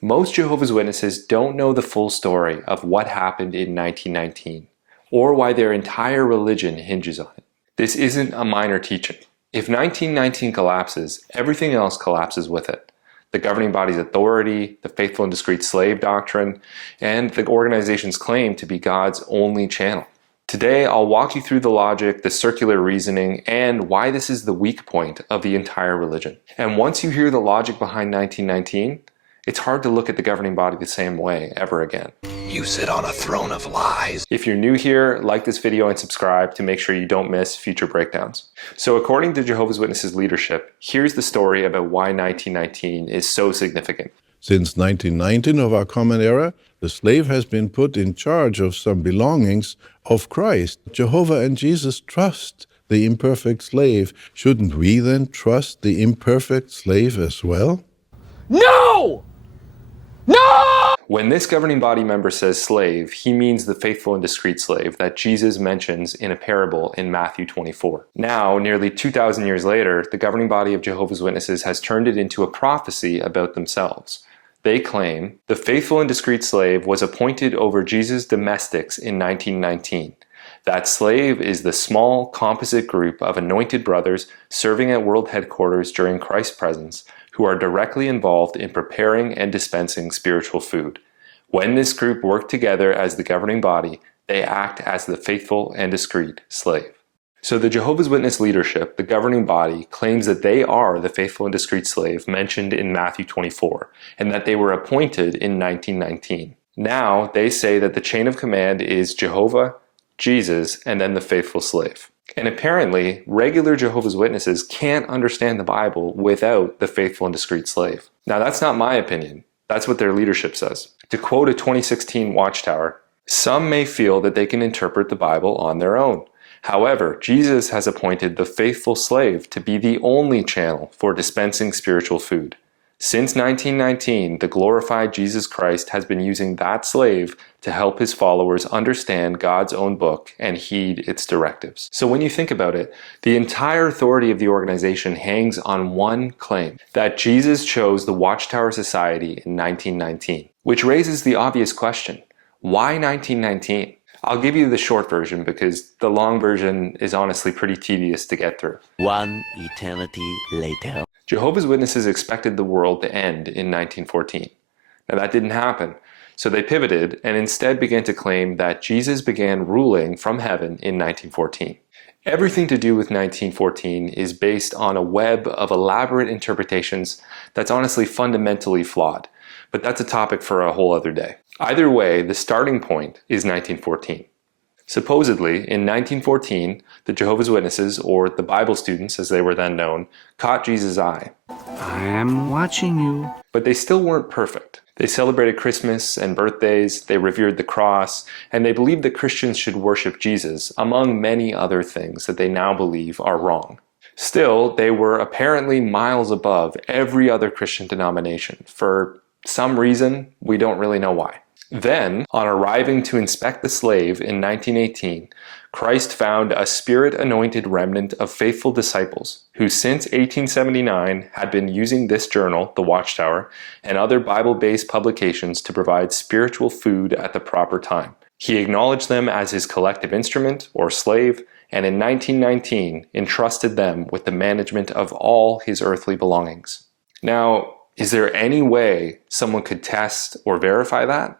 Most Jehovah's Witnesses don't know the full story of what happened in 1919, or why their entire religion hinges on it. This isn't a minor teaching. If 1919 collapses, everything else collapses with it. The governing body's authority, the faithful and discreet slave doctrine, and the organization's claim to be God's only channel. Today, I'll walk you through the logic, the circular reasoning, and why this is the weak point of the entire religion. And once you hear the logic behind 1919, it's hard to look at the governing body the same way ever again. You sit on a throne of lies. If you're new here, like this video and subscribe to make sure you don't miss future breakdowns. So according to Jehovah's Witnesses leadership, here's the story about why 1919 is so significant. Since 1919 of our common era, the slave has been put in charge of some belongings of Christ. Jehovah and Jesus trust the imperfect slave. Shouldn't we then trust the imperfect slave as well? No! No! When this governing body member says slave, he means the faithful and discreet slave that Jesus mentions in a parable in Matthew 24. Now, nearly 2,000 years later, the governing body of Jehovah's Witnesses has turned it into a prophecy about themselves. They claim the faithful and discreet slave was appointed over Jesus' domestics in 1919. That slave is the small, composite group of anointed brothers serving at world headquarters during Christ's presence, who are directly involved in preparing and dispensing spiritual food. When this group work together as the governing body, they act as the faithful and discreet slave. So the Jehovah's Witness leadership, the governing body, claims that they are the faithful and discreet slave mentioned in Matthew 24, and that they were appointed in 1919. Now they say that the chain of command is Jehovah, Jesus, and then the faithful slave. And apparently, regular Jehovah's Witnesses can't understand the Bible without the faithful and discreet slave. Now, that's not my opinion. That's what their leadership says. To quote a 2016 Watchtower, some may feel that they can interpret the Bible on their own. However, Jesus has appointed the faithful slave to be the only channel for dispensing spiritual food. Since 1919, the glorified Jesus Christ has been using that slave to help his followers understand God's own book and heed its directives. So when you think about it, the entire authority of the organization hangs on one claim, that Jesus chose the Watchtower Society in 1919, which raises the obvious question, why 1919? I'll give you the short version because the long version is honestly pretty tedious to get through. One eternity later. Jehovah's Witnesses expected the world to end in 1914. Now that didn't happen, so they pivoted and instead began to claim that Jesus began ruling from heaven in 1914. Everything to do with 1914 is based on a web of elaborate interpretations that's honestly fundamentally flawed, but that's a topic for a whole other day. Either way, the starting point is 1914. Supposedly, in 1914, the Jehovah's Witnesses, or the Bible students as they were then known, caught Jesus' eye. I am watching you. But they still weren't perfect. They celebrated Christmas and birthdays, they revered the cross, and they believed that Christians should worship Jesus, among many other things that they now believe are wrong. Still, they were apparently miles above every other Christian denomination. For some reason, we don't really know why. Then, on arriving to inspect the slave in 1918, Christ found a spirit-anointed remnant of faithful disciples who since 1879 had been using this journal, the Watchtower, and other Bible-based publications to provide spiritual food at the proper time. He acknowledged them as his collective instrument, or slave, and in 1919 entrusted them with the management of all his earthly belongings. Now, is there any way someone could test or verify that?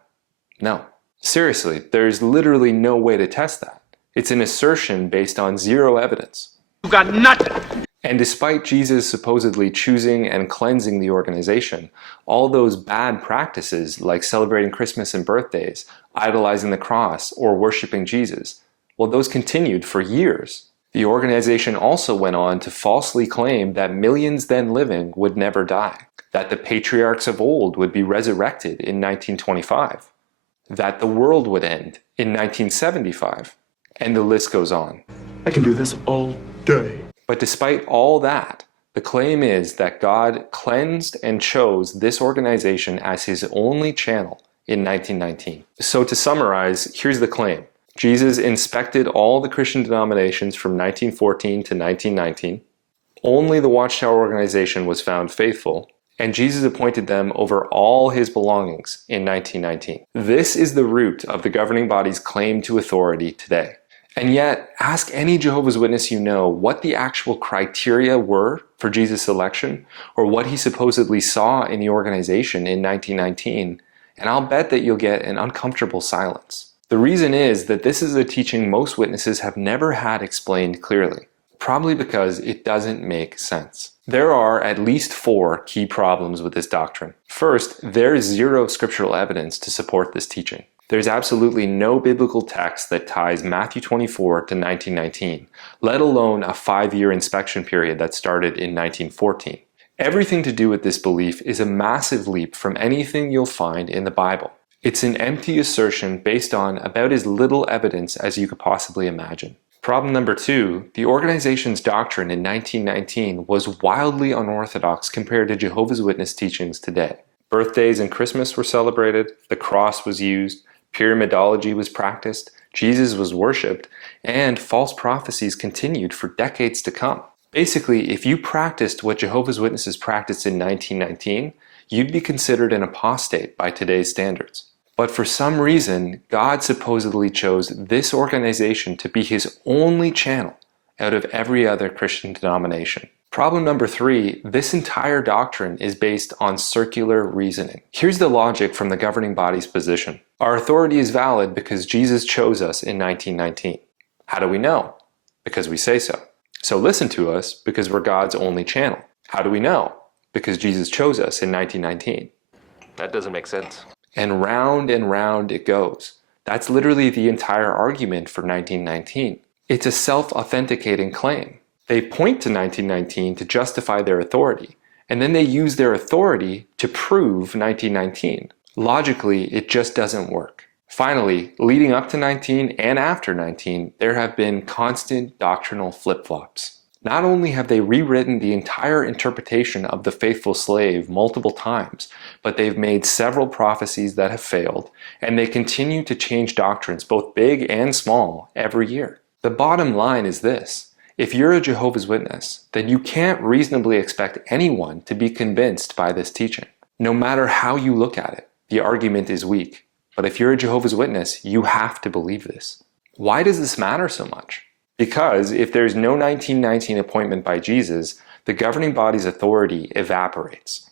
No. Seriously, there's literally no way to test that. It's an assertion based on zero evidence. You got nothing. And despite Jesus supposedly choosing and cleansing the organization, all those bad practices like celebrating Christmas and birthdays, idolizing the cross, or worshiping Jesus, well, those continued for years. The organization also went on to falsely claim that millions then living would never die, that the patriarchs of old would be resurrected in 1925, that the world would end in 1975, and the list goes on. I can do this all day. But despite all that, the claim is that God cleansed and chose this organization as his only channel in 1919. So to summarize, here's the claim. Jesus inspected all the Christian denominations from 1914 to 1919. Only the Watchtower organization was found faithful, and Jesus appointed them over all his belongings in 1919. This is the root of the governing body's claim to authority today. And yet, ask any Jehovah's Witness you know what the actual criteria were for Jesus' election, or what he supposedly saw in the organization in 1919, and I'll bet that you'll get an uncomfortable silence. The reason is that this is a teaching most witnesses have never had explained clearly, probably because it doesn't make sense. There are at least 4 key problems with this doctrine. First, there is zero scriptural evidence to support this teaching. There's absolutely no biblical text that ties Matthew 24 to 1919, let alone a 5-year inspection period that started in 1914. Everything to do with this belief is a massive leap from anything you'll find in the Bible. It's an empty assertion based on about as little evidence as you could possibly imagine. Problem number 2, the organization's doctrine in 1919 was wildly unorthodox compared to Jehovah's Witness teachings today. Birthdays and Christmas were celebrated, the cross was used, pyramidology was practiced, Jesus was worshipped, and false prophecies continued for decades to come. Basically, if you practiced what Jehovah's Witnesses practiced in 1919, you'd be considered an apostate by today's standards. But for some reason, God supposedly chose this organization to be his only channel out of every other Christian denomination. Problem number 3, this entire doctrine is based on circular reasoning. Here's the logic from the governing body's position. Our authority is valid because Jesus chose us in 1919. How do we know? Because we say so. So listen to us because we're God's only channel. How do we know? Because Jesus chose us in 1919. That doesn't make sense. And round it goes. That's literally the entire argument for 1919. It's a self-authenticating claim. They point to 1919 to justify their authority, and then they use their authority to prove 1919. Logically, it just doesn't work. Finally, leading up to 19 and after 19, there have been constant doctrinal flip-flops. Not only have they rewritten the entire interpretation of the faithful slave multiple times, but they've made several prophecies that have failed, and they continue to change doctrines, both big and small, every year. The bottom line is this. If you're a Jehovah's Witness, then you can't reasonably expect anyone to be convinced by this teaching. No matter how you look at it, the argument is weak. But if you're a Jehovah's Witness, you have to believe this. Why does this matter so much? Because if there's no 1919 appointment by Jesus, the governing body's authority evaporates.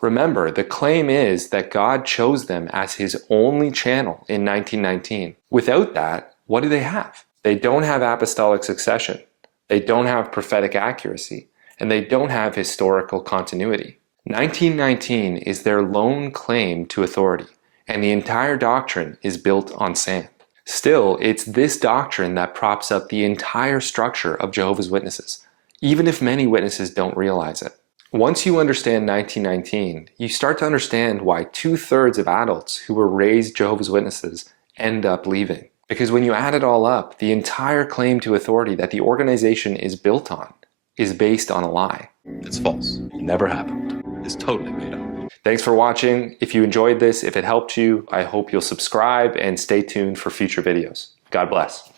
Remember, the claim is that God chose them as his only channel in 1919. Without that, what do they have? They don't have apostolic succession, they don't have prophetic accuracy, and they don't have historical continuity. 1919 is their lone claim to authority, and the entire doctrine is built on sand. Still, it's this doctrine that props up the entire structure of Jehovah's Witnesses, even if many witnesses don't realize it. Once you understand 1919, you start to understand why 2/3 of adults who were raised Jehovah's Witnesses end up leaving. Because when you add it all up, the entire claim to authority that the organization is built on is based on a lie. It's false. It never happened. It's totally made up. Thanks for watching. If you enjoyed this, if it helped you, I hope you'll subscribe and stay tuned for future videos. God bless.